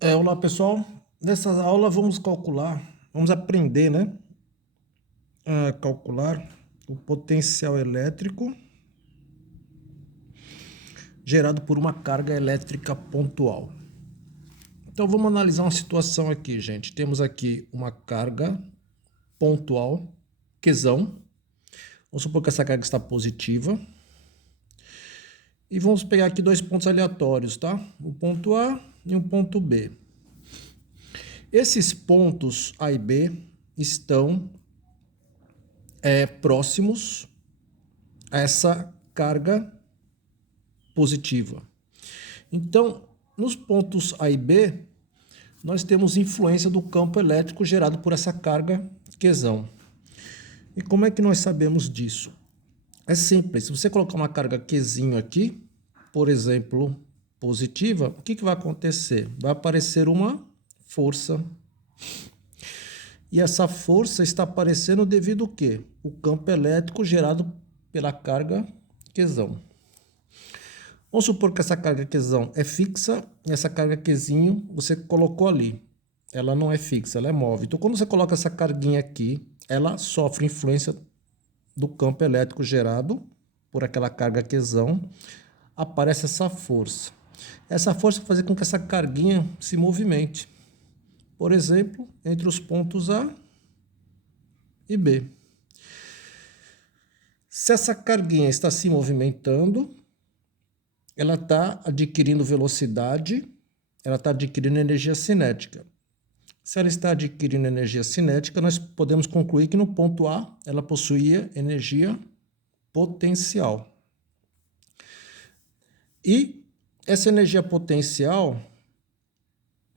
Olá pessoal, nessa aula vamos aprender, né, a calcular o potencial elétrico gerado por uma carga elétrica pontual. Então vamos analisar uma situação aqui, gente. Temos aqui uma carga pontual, Qzão. Vamos supor que essa carga está positiva. E vamos pegar aqui dois pontos aleatórios, tá? O ponto A e o ponto B. Esses pontos A e B estão próximos a essa carga positiva. Então, nos pontos A e B, nós temos influência do campo elétrico gerado por essa carga Qzão. E como é que nós sabemos disso? É simples. Se você colocar uma carga Qzinho aqui, por exemplo, positiva, o que vai acontecer? Vai aparecer uma força. E essa força está aparecendo devido ao quê? O campo elétrico gerado pela carga Qzão. Vamos supor que essa carga Qzão é fixa e essa carga Qzinho você colocou ali. Ela não é fixa, ela é móvel. Então, quando você coloca essa carguinha aqui, ela sofre influência do campo elétrico gerado por aquela carga Qzão. Aparece essa força. Essa força vai fazer com que essa carguinha se movimente. Por exemplo, entre os pontos A e B. Se essa carguinha está se movimentando, ela está adquirindo velocidade, ela está adquirindo energia cinética. Se ela está adquirindo energia cinética, nós podemos concluir que no ponto A ela possuía energia potencial. E essa energia potencial,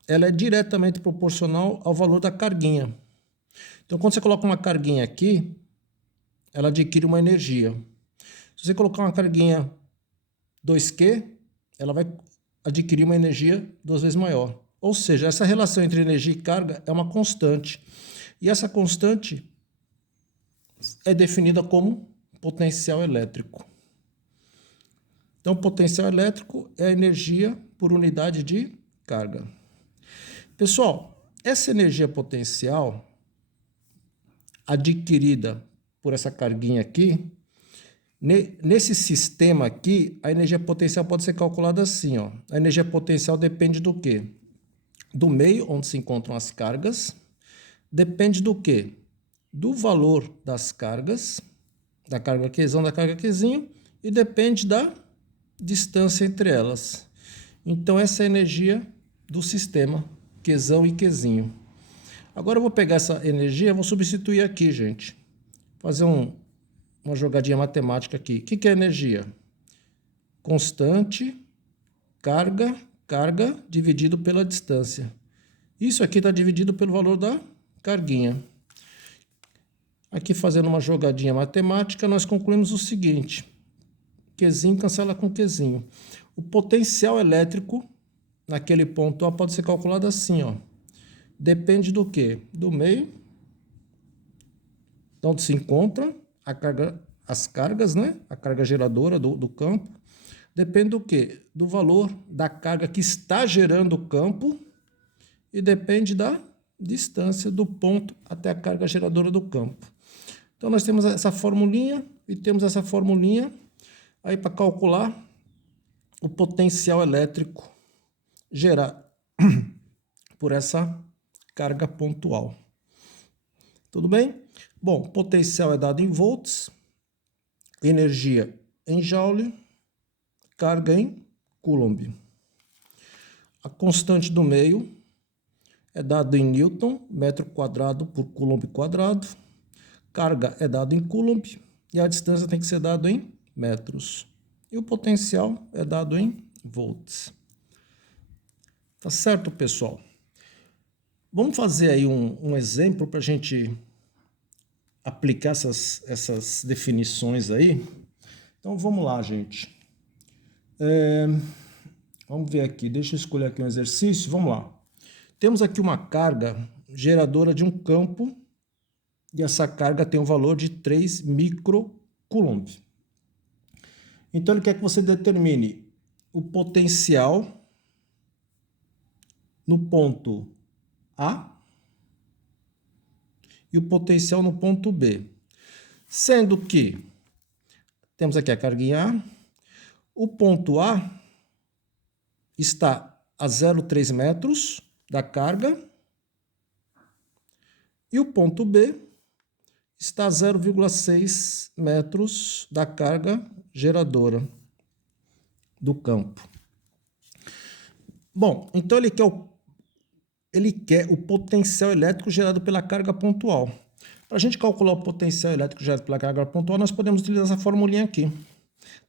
ela é diretamente proporcional ao valor da carguinha. Então, quando você coloca uma carguinha aqui, ela adquire uma energia. Se você colocar uma carguinha 2Q, ela vai adquirir uma energia 2 vezes maior. Ou seja, essa relação entre energia e carga é uma constante. E essa constante é definida como potencial elétrico. Então, potencial elétrico é a energia por unidade de carga. Pessoal, essa energia potencial adquirida por essa carguinha aqui, nesse sistema aqui, a energia potencial pode ser calculada assim, ó. A energia potencial depende do quê? Do meio onde se encontram as cargas. Depende do quê? Do valor das cargas, da carga Qzão, da carga Qzinho, e depende da distância entre elas. Então, essa é a energia do sistema Qzão e Qzinho. Agora eu vou pegar essa energia, vou substituir aqui, gente. Fazer uma jogadinha matemática aqui. O que é energia? Constante, carga dividido pela distância. Isso aqui está dividido pelo valor da carguinha. Aqui, fazendo uma jogadinha matemática, nós concluímos o seguinte. Qzinho cancela com Qzinho. O potencial elétrico naquele ponto A pode ser calculado assim, ó. Depende do quê? Do meio, onde se encontra as cargas, né? A carga geradora do campo. Depende do quê? Do valor da carga que está gerando o campo e depende da distância do ponto até a carga geradora do campo. Então, nós temos essa formulinha e temos essa formulinha aí para calcular o potencial elétrico gerado por essa carga pontual. Tudo bem? Bom, potencial é dado em volts, energia em joule, carga em coulomb. A constante do meio é dado em newton, metro quadrado por coulomb quadrado. Carga é dado em coulomb e a distância tem que ser dado em metros. E o potencial é dado em volts. Tá certo, pessoal? Vamos fazer aí um exemplo para a gente aplicar essas definições aí. Então, vamos lá, gente. Vamos ver aqui. Deixa eu escolher aqui um exercício. Vamos lá. Temos aqui uma carga geradora de um campo e essa carga tem um valor de 3 microcoulomb. Então, ele quer que você determine o potencial no ponto A e o potencial no ponto B. Sendo que temos aqui a carguinha A, o ponto A está a 0,3 metros da carga e o ponto B está a 0,6 metros da carga geradora do campo. Bom, então ele quer o potencial elétrico gerado pela carga pontual. Para a gente calcular o potencial elétrico gerado pela carga pontual, nós podemos utilizar essa formulinha aqui,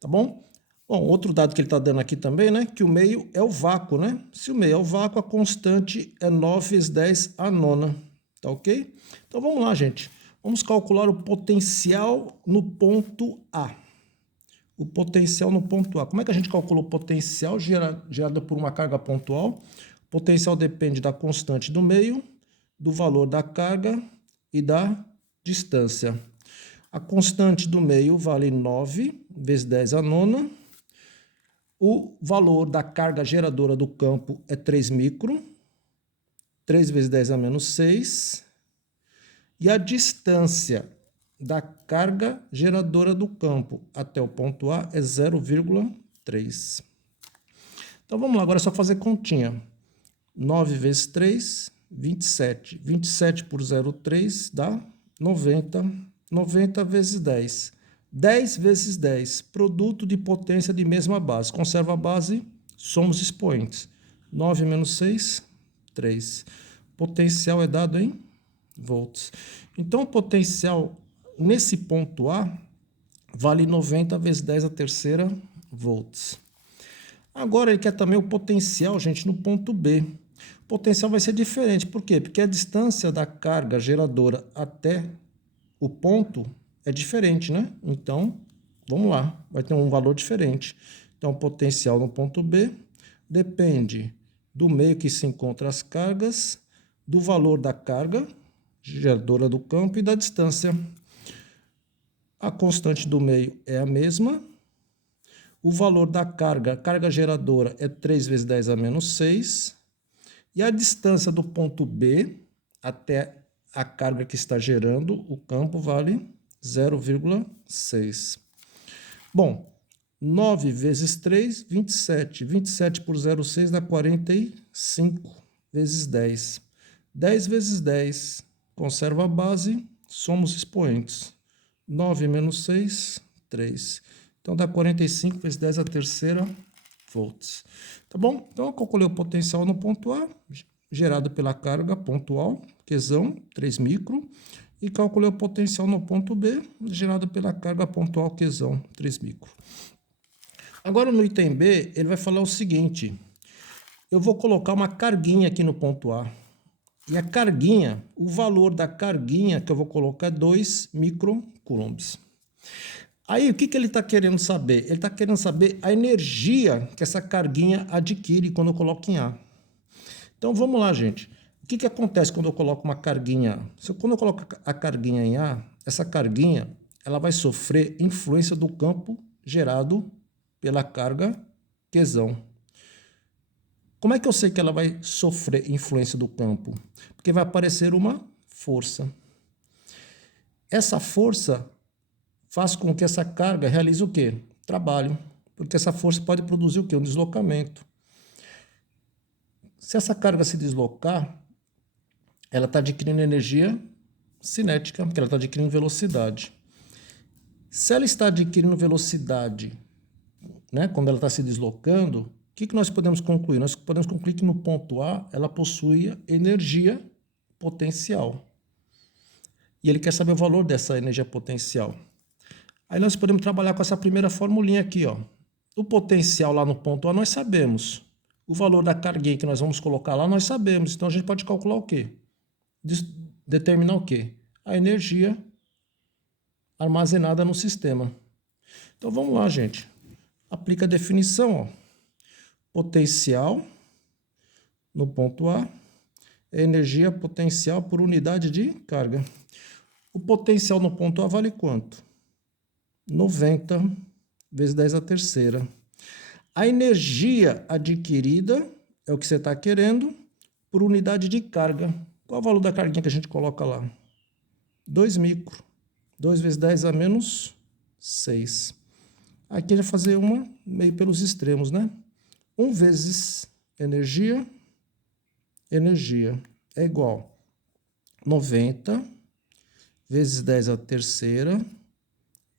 tá bom? Bom, outro dado que ele está dando aqui também, né, que o meio é o vácuo, né? Se o meio é o vácuo, a constante é 9 vezes 10 a nona, tá ok? Então vamos lá, gente. Vamos calcular o potencial no ponto A. O potencial no ponto A. Como é que a gente calcula o potencial gerado por uma carga pontual? O potencial depende da constante do meio, do valor da carga e da distância. A constante do meio vale 9 vezes 10 a nona. O valor da carga geradora do campo é 3 micro. 3 vezes 10 a menos 6. E a distância da carga geradora do campo até o ponto A é 0,3. Então vamos lá, agora é só fazer continha. 9 vezes 3, 27. 27 por 0,3 dá 90. 90 vezes 10. 10 vezes 10, produto de potência de mesma base. Conserva a base, somos expoentes. 9 menos 6, 3. Potencial é dado em volts. Então, o potencial nesse ponto A vale 90 vezes 10 a terceira volts. Agora ele quer também o potencial, gente, no ponto B. O potencial vai ser diferente. Por quê? Porque a distância da carga geradora até o ponto é diferente, né? Então, vamos lá, vai ter um valor diferente. Então, o potencial no ponto B depende do meio que se encontra as cargas, do valor da carga geradora do campo e da distância. A constante do meio é a mesma. O valor da carga geradora é 3 vezes 10 a menos 6. E a distância do ponto B até a carga que está gerando o campo vale 0,6. Bom, 9 vezes 3, 27. 27 por 0,6 dá 45 vezes 10. 10 vezes 10, conserva a base, somos expoentes. 9 menos 6, 3. Então dá 45 vezes 10 a terceira volts. Tá bom? Então eu calculei o potencial no ponto A, gerado pela carga pontual, Qzão, 3 micro, e calculei o potencial no ponto B, gerado pela carga pontual, Qzão, 3 micro. Agora no item B, ele vai falar o seguinte: eu vou colocar uma carguinha aqui no ponto A. E a carguinha, o valor da carguinha que eu vou colocar é 2 microcoulombs. Aí, o que ele está querendo saber? Ele está querendo saber a energia que essa carguinha adquire quando eu coloco em A. Então, vamos lá, gente. O que acontece quando eu coloco uma carguinha? Quando eu coloco a carguinha em A, essa carguinha ela vai sofrer influência do campo gerado pela carga Qzão. Como é que eu sei que ela vai sofrer influência do campo? Porque vai aparecer uma força. Essa força faz com que essa carga realize o quê? Trabalho. Porque essa força pode produzir o quê? Um deslocamento. Se essa carga se deslocar, ela está adquirindo energia cinética, porque ela está adquirindo velocidade. Se ela está adquirindo velocidade, né, quando ela está se deslocando, o que nós podemos concluir? Nós podemos concluir que no ponto A ela possui energia potencial. E ele quer saber o valor dessa energia potencial. Aí nós podemos trabalhar com essa primeira formulinha aqui, ó. O potencial lá no ponto A nós sabemos. O valor da carguinha que nós vamos colocar lá nós sabemos. Então a gente pode calcular o quê? Determinar o quê? A energia armazenada no sistema. Então vamos lá, gente. Aplica a definição, ó. Potencial no ponto A é energia potencial por unidade de carga. O potencial no ponto A vale quanto? 90 vezes 10 a terceira. A energia adquirida é o que você está querendo. por unidade de carga. Qual é o valor da carguinha que a gente coloca lá? 2 micro. 2 vezes 10 a menos 6. Aqui a gente vai fazer uma meio pelos extremos, né? 1 vezes energia é igual 90 vezes 10 a terceira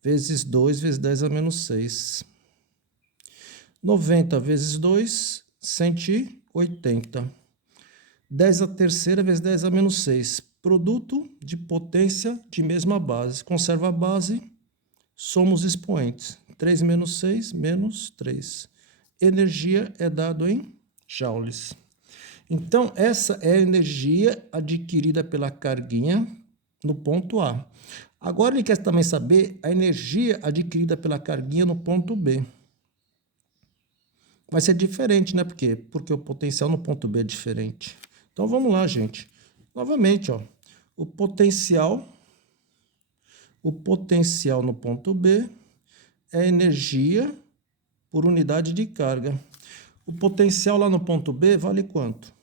vezes 2 vezes 10 a menos 6. 90 vezes 2, 180. 10 a terceira vezes 10 a menos 6. Produto de potência de mesma base. Conserva a base, soma os expoentes. 3 menos 6, menos 3. Energia é dado em joules. Então, essa é a energia adquirida pela carguinha no ponto A. Agora ele quer também saber a energia adquirida pela carguinha no ponto B. Vai ser diferente, né? Por quê? Porque o potencial no ponto B é diferente. Então vamos lá, gente. Novamente, ó, o potencial no ponto B é energia por unidade de carga. O potencial lá no ponto B vale quanto?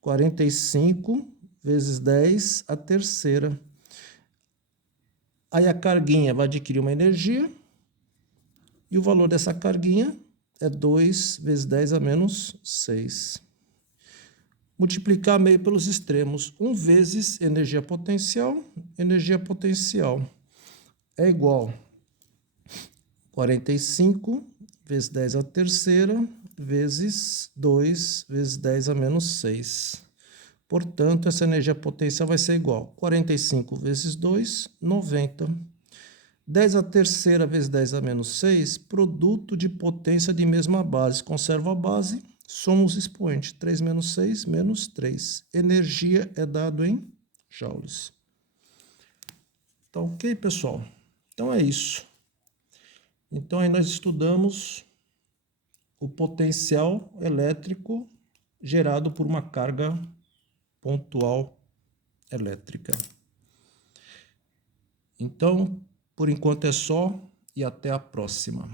45 vezes 10 a terceira. Aí a carguinha vai adquirir uma energia e o valor dessa carguinha é 2 vezes 10 a menos 6. Multiplicar meio pelos extremos. 1 vezes energia potencial é igual 45 vezes 10 a terceira vezes 2 vezes 10 a menos 6. Portanto, essa energia potencial vai ser igual 45 vezes 2, 90. 10 a terceira vezes 10 a menos 6, produto de potência de mesma base. Conserva a base, soma os expoentes. 3 menos 6, menos 3. Energia é dado em joules. Tá ok, pessoal? Então é isso. Então aí nós estudamos o potencial elétrico gerado por uma carga pontual elétrica. Então, por enquanto é só e até a próxima.